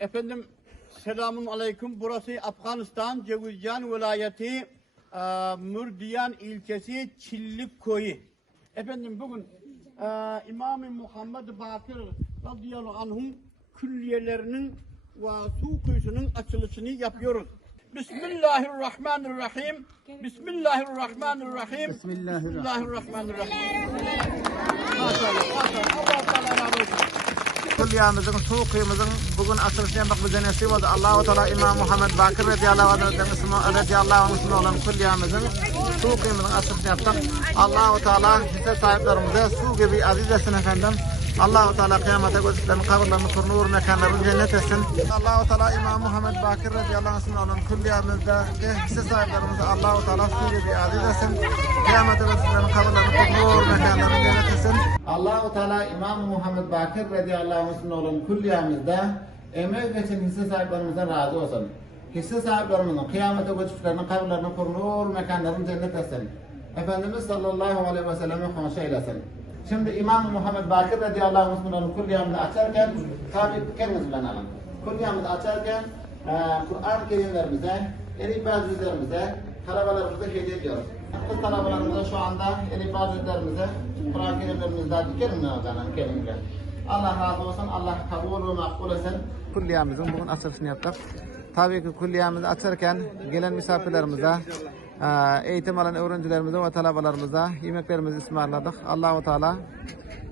Efendim selamun aleyküm. Burası Afganistan Cevizcan vilayeti e, Mürdiyan ilçesi Çillik Koyu. Efendim bugün e, İmam-ı Muhammed Bakır radıyallahu anhum külliyelerinin ve su kuyusunun açılışını yapıyoruz. Bismillahirrahmanirrahim. Bismillahirrahmanirrahim. Bismillahirrahmanirrahim. Maşallah, maşallah. Allah. Kulliyamızın, su kuyumuzun bugün açılışını yapmak bize nasip oldu. Allahu Teala İmam Muhammed Bakır radıyallahu anh'ın ismi radıyallahu anh'ın olan kulliyamızın su kuyumuzun açılışını yaptık. Allahu Teala hisse sahiplerimize su gibi aziz etsin efendim. Allahu Teala kıyamete gözüklerini, kabirlerini, nur mekanlarını cennet etsin. Allahu Teala İmam Muhammed Bakır radıyallahu anh'ın olan kulliyamızdaki hisse sahiplerimize Allahu Teala gibi aziz etsin. Kıyamete gözüklerini, kabirlerini, nur mekanlarını cennet etsin. Allahu Teala İmam Muhammed Bakır radıyallahu anh'ın olan kulliyamızda emek geçen hisse sahiplerimizden razı olsun. Hisse sahiplerimizin kıyamete göçüşlerini, kabirlerini, nur mekanlarını cennet etsin. Efendimiz sallallahu aleyhi ve selleme konuşa eylesin. Şimdi İmam Muhammed Bakır radıyallahu anh'ın olan kulliyamını açarken tabi kendiniz ben alın. Kulliyamını açarken e, Kur'an-ı Kerimlerimize, Elif Bazizlerimize, talebelerimize hediye ediyoruz. Kız talebelerimize şu anda Elif Bazizlerimize Kur'an-ı Kerimlerimizden dikelim ne olacağını kelimle. Allah razı olsun, Allah kabul ve makbul etsin. Kulliyamızın bugün açılışını yaptık. Tabii ki kulliyamızı açarken gelen misafirlerimize, eğitim alan öğrencilerimize ve talebelerimize yemeklerimizi ısmarladık. Allahu Teala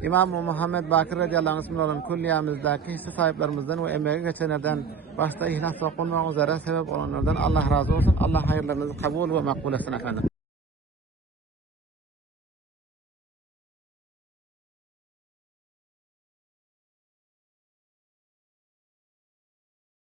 İmam Muhammed Bakır radıyallahu anh ismini olan kulliyamızdaki hisse sahiplerimizden ve emeği geçenlerden başta ihlas ve kulmak üzere sebep olanlardan Allah razı olsun. Allah hayırlarınızı kabul ve makbul etsin efendim.